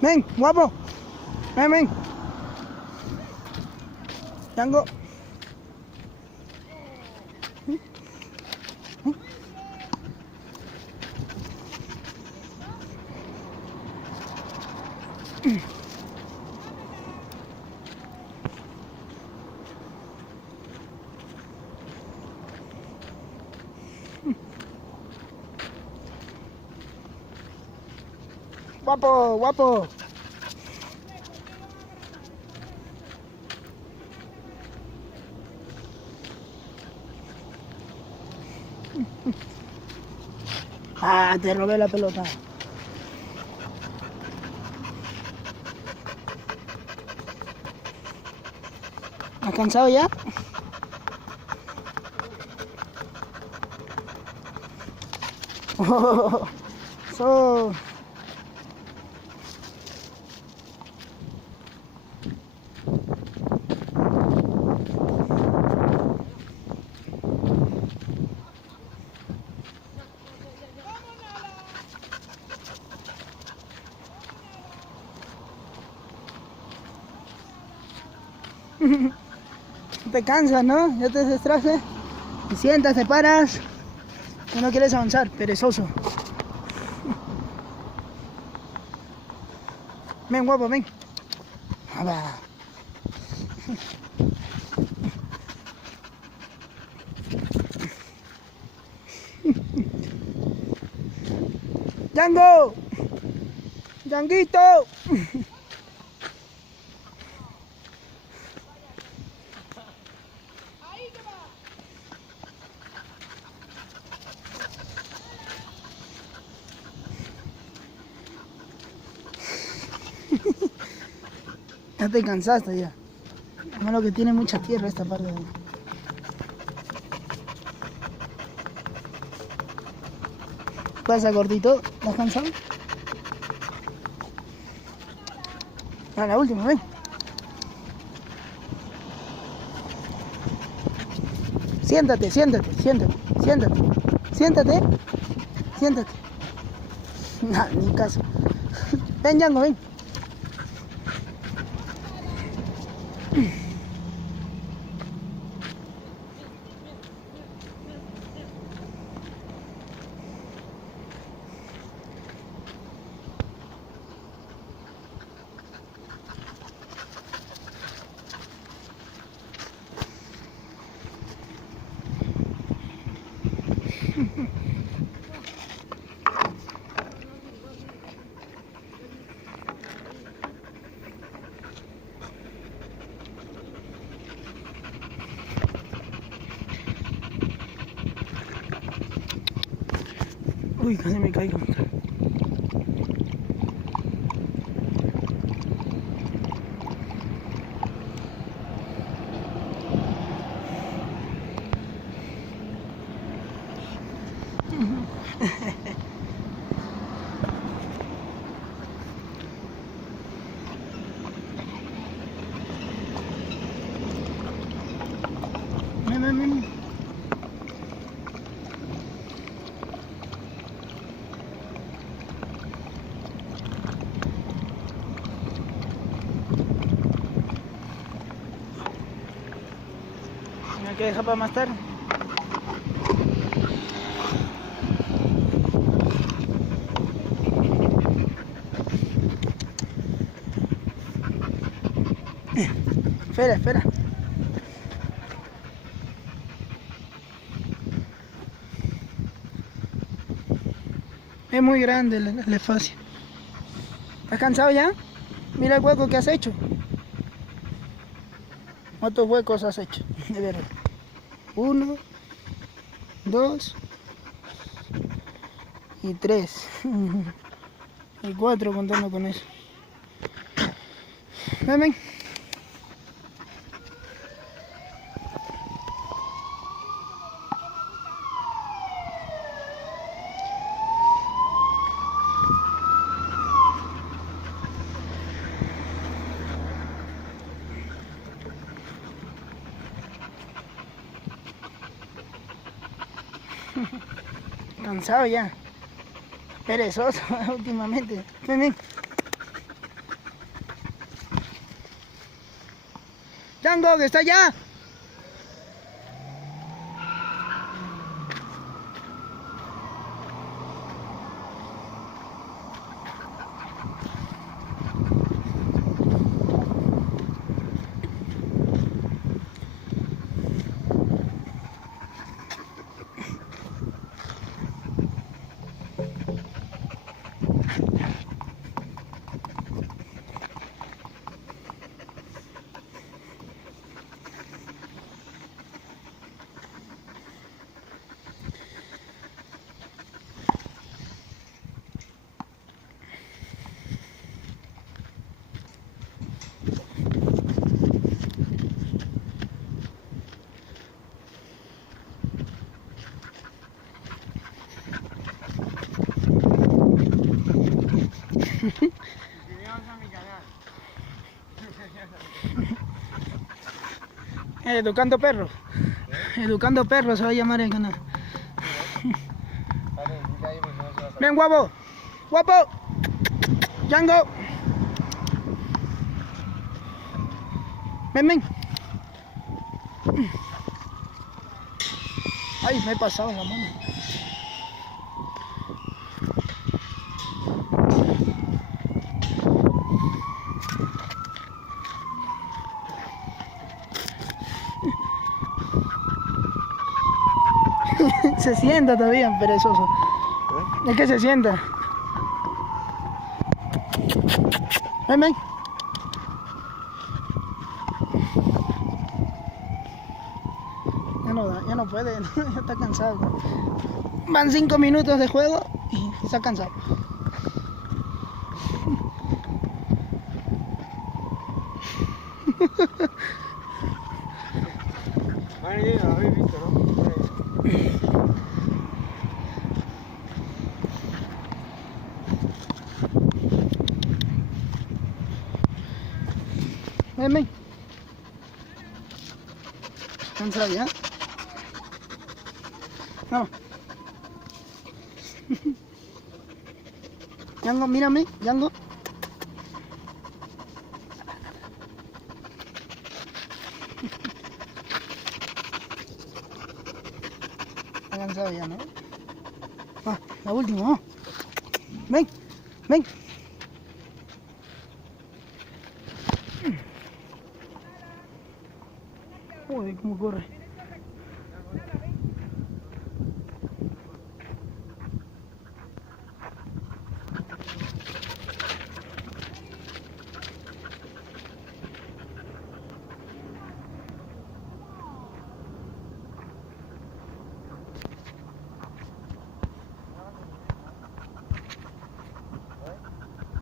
Ven, guapo. Ven, ven. Django. Guapo, guapo. Ah, te robé la pelota. ¿Has cansado ya? Oh, so... Te cansas, ¿no? Ya te desestresas. Te sientas, te paras. Y no quieres avanzar, perezoso. Ven, guapo, ven. Hola. ¡Django! ¡Djanguito! Ya te cansaste ya. Malo que tiene mucha tierra esta parte. ¿Pasa, gordito? ¿Estás cansado? A la última, ven. Siéntate, siéntate, siéntate, siéntate, siéntate, siéntate. Nah, ni caso. Ven, Django, ven. Uy, casi me caigo. Ven, ven, ven. Me hay que dejar para más tarde. Espera, espera. Es muy grande el espacio. ¿Estás cansado ya? Mira el hueco que has hecho. ¿Cuántos huecos has hecho? De verdad. 1, 2 y 3. Y 4 contando con eso. Ven, ven. Cansado ya. Perezoso últimamente. Ven, ven. Django, que está allá. Educando perros. Educando perros se va a llamar el canal. Ven, guapo. Guapo. Django. Ven, ven. Ay, me he pasado la mano. Se sienta todavía, perezoso. ¿Eh? Es que se sienta. Ven, ven. Ya no da, ya no puede, ya está cansado. Van 5 minutos de juego y está cansado. Lo habéis visto, ¿no? Ven, ven. Cansado ya. No. Django, mírame, Django. Está cansado ya, ¿no? Ah, la última, ¿no? Ven, ven. Uy, cómo corre.